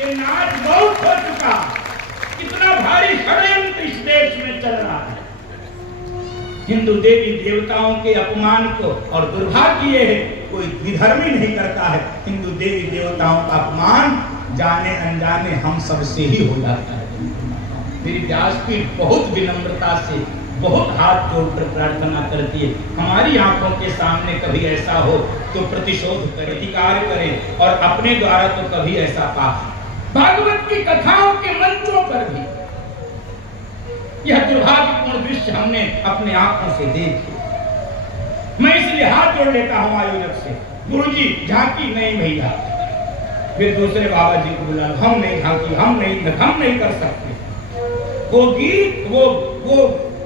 ये नाच बहुत हो चुका, कितना भारी षड्यंत्र इस देश में चल रहा है। हिंदू देवी देवताओं के अपमान को, और दुर्भाग्य ये है कोई विधर्मी नहीं करता है, हिंदू देवी देवताओं का अपमान जाने अनजाने हम सबसे ही हो जाता है। मेरी व्यासपीठ बहुत विनम्रता से, बहुत हाथ जोड़कर प्रार्थना करती है, हमारी आंखों के सामने कभी ऐसा हो तो प्रतिशोध करें, प्रतिकार करें, और अपने द्वारा तो कभी ऐसा पाप। भागवत की कथाओं के मंचों पर भी यह दुर्भाग्यपूर्ण दृश्य हमने अपने आंखों से देखे। मैं इसलिए हाथ जोड़ लेता हूं आयोजक से, गुरुजी झांकी नहीं भैया, फिर दूसरे बाबा जी को बुला, हम नहीं झांकी, हम नहीं कर सकते। वो गीत, वो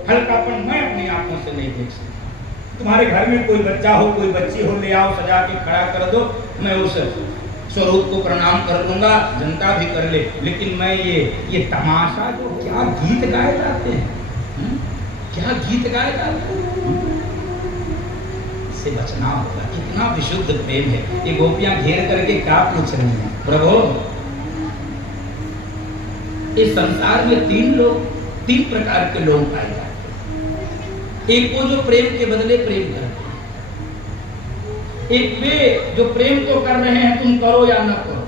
हल्कापन मैं अपनी आंखों से नहीं देख सकता। तुम्हारे घर में कोई बच्चा हो, कोई बच्ची हो, ले आओ, सजा के खड़ा कर दो, मैं उस स्वरूप को प्रणाम कर लूंगा, जनता भी कर ले, लेकिन मैं ये तमाशा, जो क्या गीत गाए जाते हैं, क्या गीत गाए जाते हैं, इससे बचना होगा। इतना विशुद्ध प्रेम है। ये गोपियां घेर करके क्या पूछ रही हैं, प्रभु इस संसार में तीन प्रकार के लोग पाए जाते हैं। एक वो जो प्रेम के बदले प्रेम करते हैं, एक वे जो प्रेम तो कर रहे हैं, तुम करो या न करो,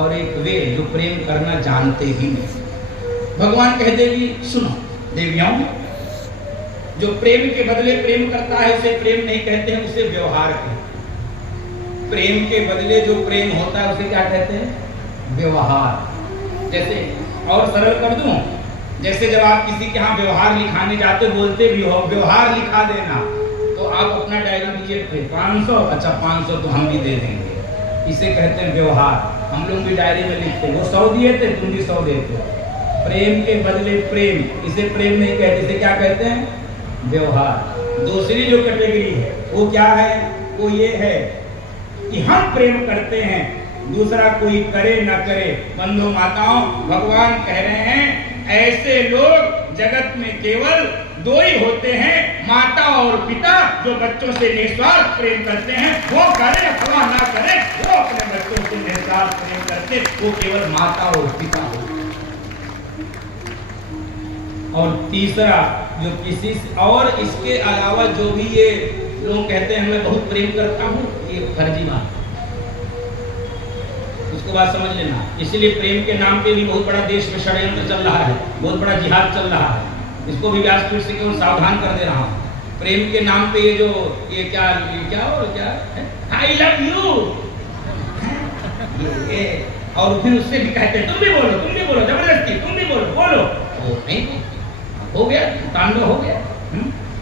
और एक वे जो प्रेम करना जानते ही नहीं। भगवान कह देवी सुनो देवियों, जो प्रेम के बदले प्रेम करता है उसे प्रेम नहीं कहते हैं, उसे व्यवहार कहते हैं। प्रेम के बदले जो प्रेम होता है उसे क्या कहते हैं, व्यवहार। जैसे और सरल कर दूं, जैसे जब आप किसी के यहाँ व्यवहार लिखाने जाते, बोलते भी हो व्यवहार लिखा देना, तो आप अपना डायरी दीजिए 500, अच्छा 500 तो हम भी दे देंगे, इसे कहते हैं व्यवहार। हम लोग भी डायरी में लिखते, वो 100 दिए थे, तुम भी 100 देते हो। प्रेम के बदले प्रेम, इसे प्रेम नहीं कहते, इसे क्या कहते हैं, व्यवहार। दूसरी जो कैटेगरी है वो क्या है, वो ये है कि हम प्रेम करते हैं, दूसरा कोई करे न करे। बंधु माताओं, भगवान कह रहे हैं ऐसे लोग जगत में केवल दो ही होते हैं, माता और पिता, जो बच्चों से निस्वार्थ प्रेम करते हैं। वो करे अथवा ना करे, वो अपने बच्चों से निस्वार्थ प्रेम करते, वो केवल माता और पिता होते। और तीसरा जो किसी से, और इसके अलावा जो भी ये लोग कहते हैं मैं बहुत प्रेम करता हूँ, ये फर्जी बात, उसको बात समझ लेना। इसलिए प्रेम के नाम पे भी बहुत बड़ा देश में षड्यंत्र चल रहा है, बहुत बड़ा जिहाद चल रहा है। इसको भी व्यासपीठ से केवल सावधान कर दे रहा हूँ। प्रेम के नाम पे ये क्या आई लव यू, और फिर उससे भी कहते तुम भी बोलो जबरदस्ती, तुम भी बोलो, नहीं हो गया, तांडव हो गया।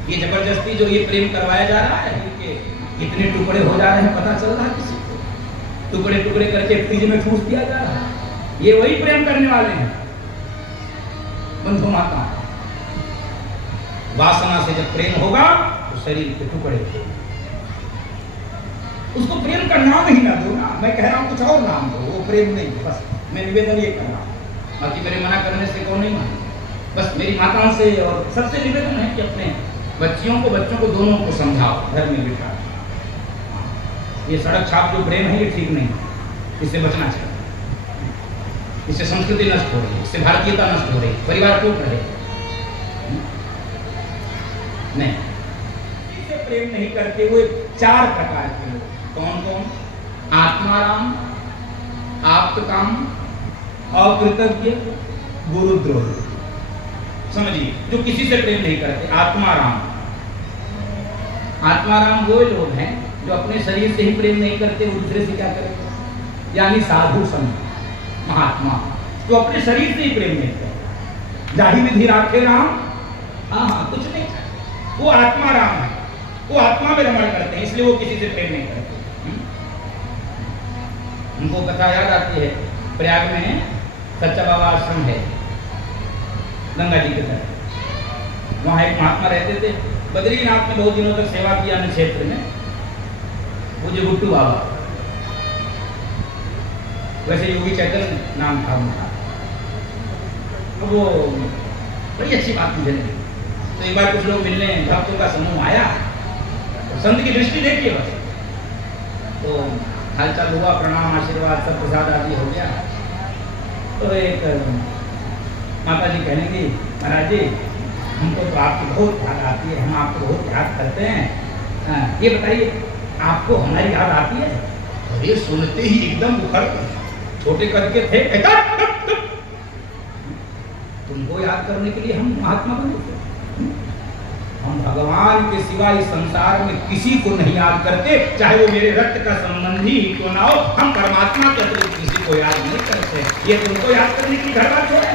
ये जबरदस्ती जो ये प्रेम करवाया जा रहा है, कितने टुकड़े हो जा रहे हैं पता चल रहा है, किसी को टुकड़े करके फ्रिज में ठूस दिया जा रहा है। ये वही प्रेम करने वाले हैं। बंधु माता, वासना से जब प्रेम होगा तो शरीर के टुकड़े, उसको प्रेम का नाम ही ना दो ना, मैं कह रहा हूं कुछ और नाम दो, वो प्रेम नहीं। बस मैं निवेदन ये कर रहा हूं, बाकी मेरे मना करने से कौन नहीं माने। बस मेरी माताओं से और सबसे निवेदन है कि अपने बच्चों को दोनों को समझाओ, घर में बिठा। ये सड़क छाप जो प्रेम है ये ठीक नहीं, इससे बचना चाहिए। इससे संस्कृति नष्ट हो रही है, इससे भारतीयता नष्ट हो रही है, परिवार टूट रहे नहीं। इससे प्रेम नहीं करते हुए 4 प्रकार के लोग, कौन कौन, आत्माराम, आप्तकाम, अकृतज्ञ, गुरुद्रोही। समझिए, जो किसी से प्रेम नहीं करते। आत्माराम वो लोग हैं जो अपने शरीर से ही प्रेम नहीं करते, वो दूसरे से क्या करेंगे, यानी साधु संत महात्मा जो अपने शरीर से ही प्रेम नहीं करते। जाहि विधि राखे राम, हाँ कुछ नहीं, वो आत्माराम है, वो आत्मा में रमण करते हैं, इसलिए वो किसी से प्रेम नहीं करते। उनको कथा याद आती है, प्रयाग में सच्चा बाबा आश्रम है, गंगा जी के तरफ। वहाँ एक महात्मा रहते थे, बद्रीनाथ में बहुत दिनों तक सेवा किया अन्य क्षेत्र में, पूज्य गुट्टू बाबा, वैसे योगी चैतन्य नाम था उनका। तो वो बड़ी अच्छी बात मुझे लगी। तो एक बार कुछ लोग मिलने, भक्तों का समूह आया, तो संत की दृष्टि देखिए बस, तो हालचाल हुआ, प्रणाम आशीर्वाद सब प्रसाद आदि हो गया। तो एक माता जी कहने लगी, महाराज जी हमको तो आपकी बहुत याद आती है, हम आपको बहुत याद करते हैं, ये बताइए आपको हमारी याद आती है? अरे सुनते ही एकदम उखड़ गए, छोटे कद के थे, तुमको याद करने के लिए हम महात्मा बने थे? हम भगवान के सिवा इस संसार में किसी को नहीं याद करते, चाहे वो मेरे रक्त का संबंधी ही क्यों ना हो। हम परमात्मा के अतिरिक्त किसी को याद नहीं करते। ये तुमको याद करने की घर बात छोड़े।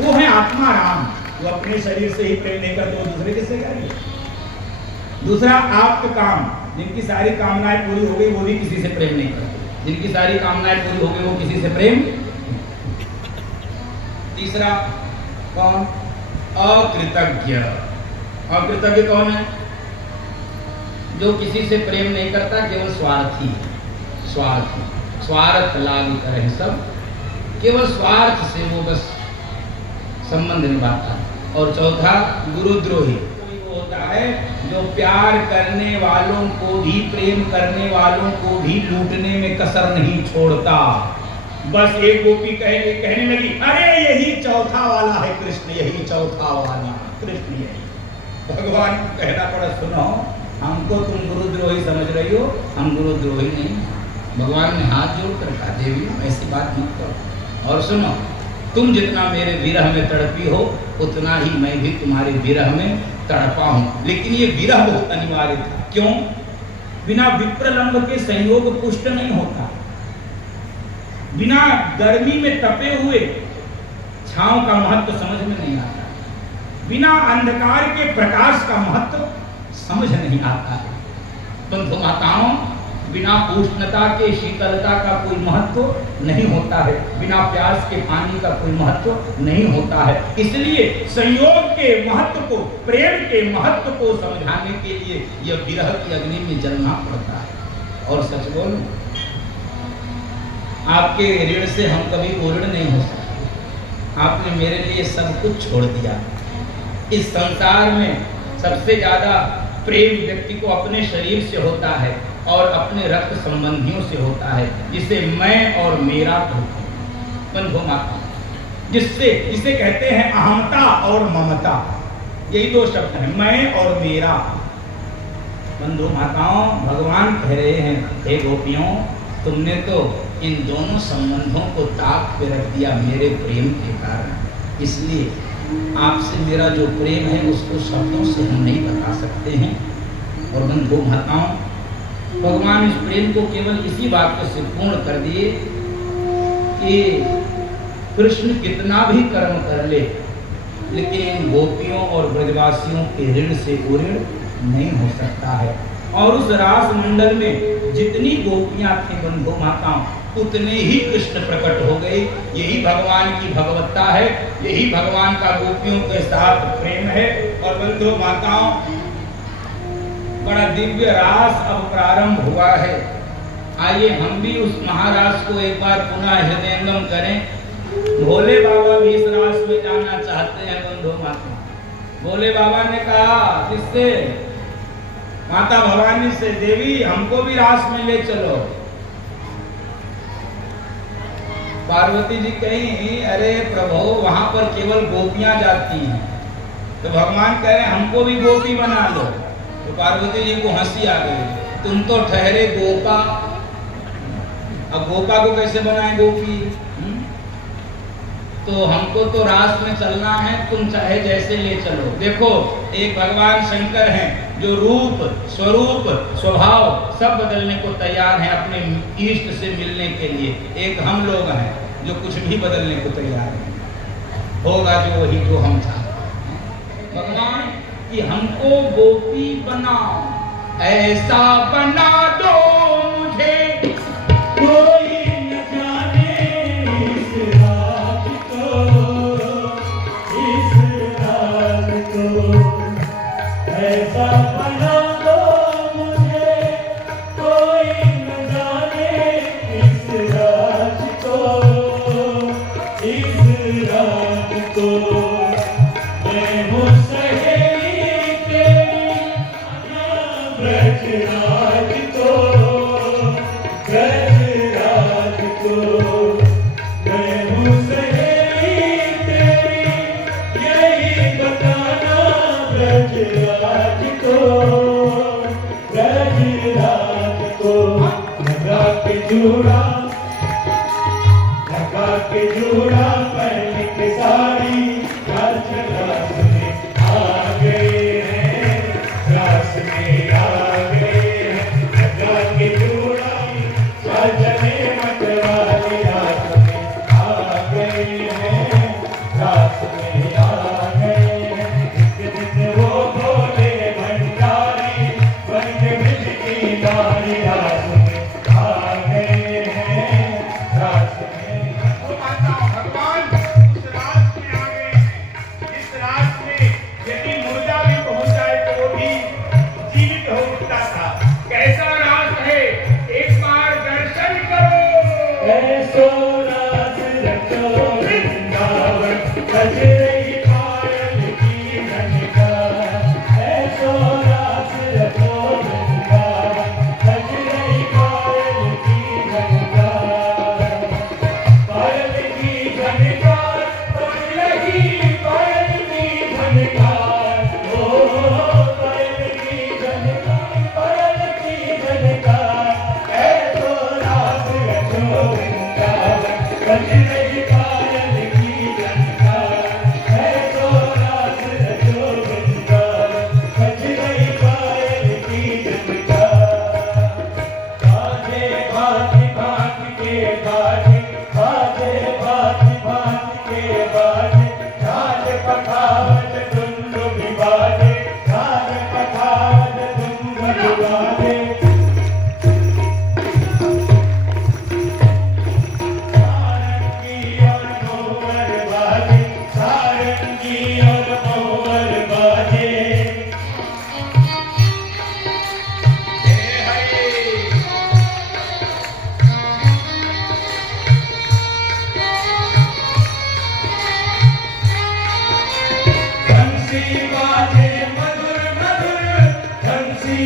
वो है आत्मा राम, वो अपने शरीर से ही प्रेम नहीं करते, वो दूसरे किससे करेंगे? दूसरा आप काम, जिनकी सारी कामनाएं पूरी हो गई वो भी किसी से प्रेम नहीं करते, जिनकी सारी कामनाएं पूरी हो गई वो किसी से प्रेम। तीसरा कौन? अकृतज्ञ। अकृतज्ञ कौन है? जो किसी से प्रेम नहीं करता, केवल स्वार्थी है। स्वार्थी, स्वार्थ लाभ करे सब, केवल स्वार्थ से वो बस संबंध निभाता है। और चौथा गुरुद्रोही वो होता है जो प्यार करने वालों को भी, प्रेम करने वालों को भी लूटने में कसर नहीं छोड़ता। बस एक गोपी कहने लगी, अरे यही चौथा वाला है कृष्ण, यही चौथा वाला कृष्ण यही। भगवान को कहना पड़ा, सुनो हमको तुम गुरुद्रोही समझ रही हो, हम गुरुद्रोही नहीं। भगवान ने हाथ जोड़कर कहा, देवी ऐसी बात मत करो, और सुनो तुम जितना मेरे विरह में तड़पी हो उतना ही मैं भी तुम्हारे विरह में तड़पा हूं। लेकिन ये विरह बहुत अनिवार्य था। क्यों? बिना विप्रलंब के संयोग पुष्ट नहीं होता, बिना गर्मी में तपे हुए छांव का महत्व समझ में नहीं आता, बिना अंधकार के प्रकाश का महत्व समझ नहीं आता है। बंधु माताओं, बिना उष्णता के शीतलता का कोई महत्व नहीं होता है, बिना प्यास के पानी का कोई महत्व नहीं होता है। इसलिए संयोग के महत्व को, प्रेम के महत्व को समझाने के लिए यह विरह की अग्नि में जलना पड़ता है। और सच बोलूं, आपके ऋण से हम कभी ऋण नहीं हो सकते। आपने मेरे लिए सब कुछ छोड़ दिया। इस संसार में सबसे ज्यादा प्रेम व्यक्ति को अपने शरीर से होता है और अपने रक्त संबंधियों से होता है, जिसे मैं और मेरा कहते हैं। बंधु माता, जिसे कहते हैं अहमता और ममता, यही दो शब्द हैं, मैं और मेरा। बंधु माताओं, भगवान कह रहे हैं, हे गोपियों, तुमने तो इन दोनों संबंधों को ताक पे रख दिया मेरे प्रेम के कारण। इसलिए आपसे मेरा जो प्रेम है उसको शब्दों से हम नहीं बता सकते हैं। और बंधु माताओं, भगवान इस प्रेम को केवल इसी बात से पूर्ण कर दिए कि कृष्ण कितना भी कर्म कर ले, लेकिन इन गोपियों और ब्रजवासियों के ऋण से वो ऋण नहीं हो सकता है। और उस रास मंडल में जितनी गोपियां थी बंधु माताओं, उतने ही कृष्ण प्रकट हो गए। यही भगवान की भगवत्ता है, यही भगवान का गोपियों के साथ प्रेम है। और बंधु माताओं, बड़ा दिव्य रास अब प्रारंभ हुआ है। आइए हम भी उस महारास को एक बार पुनः हृदयंगम करें। भोले बाबा भी इस रास में जाना चाहते हैं बंधु माता। भोले बाबा ने कहा किससे? माता भवानी से, देवी हमको भी रास में ले चलो। पार्वती जी कहीं, अरे प्रभु वहां पर केवल गोपियां जाती हैं। तो भगवान कह रहे हमको भी गोपी बना लो। तो पार्वती जी को हंसी आ गई, तुम तो ठहरे गोपा, अब गोपा को कैसे बनाए गोपी? तो हमको तो रास में चलना है, तुम चाहे जैसे ले चलो। देखो, एक भगवान शंकर हैं जो रूप, स्वरूप, स्वभाव सब बदलने को तैयार हैं अपने इष्ट से मिलने के लिए। एक हम लोग हैं जो कुछ भी बदलने को तैयार हैं, होगा जो वही जो हम चाहते हैं। भगवान कि हमको गोपी बनाओ, ऐसा बना दो मुझे कोई न जाने इस रात को, इस रात को ऐसा बना दो मुझे कोई न जाने इस रात को, इस रात को। मैं हूँ सहेली तेरी ब्रजराज को, जूड़ा लगा के जूड़ा पहन के साड़ी रास रास में आ गए हैं, रास में आ गए हैं। लगा के जूड़ा सजने मतवाली रास में आ गए हैं, रास में आ गए हैं। एक दिन वो भोले भंडारी बन के मिलती नारी रास में आ गए हैं, रास में। वो माता भगवान उस रात में आ गए हैं जिस रात में यदि मुर्दा भी पहुंच जाए तो वो भी जीवित हो उठता था। कैसा रास है, एक बार दर्शन करो। ऐसो रास रचो वृंदावन, बज रही पायल की झनकार। ऐसो रास रचो वृंदावन, बज रही पायल की झनकार। पायल की झनकार, बज रही पायल की झनकार। ओ पायल की झनकार, पायल की झनकार। ऐसो रास रचो वृंदावन, बज रही पायल की झनकार। ऐसो रास रचो वृंदावन, बज रही पायल की झनकार। बाजे भांति भांति के बाजे, बाजे भांति भांति के बाजे। झाल पखावज दुंदुभि बाजे, झाल पखावज दुंदुभि बाजे। सारंगी और मोहर बाजे, सारंगी और मोहर बाजे। हे हरे बंसी बाजे मधुर मधुर, बंसी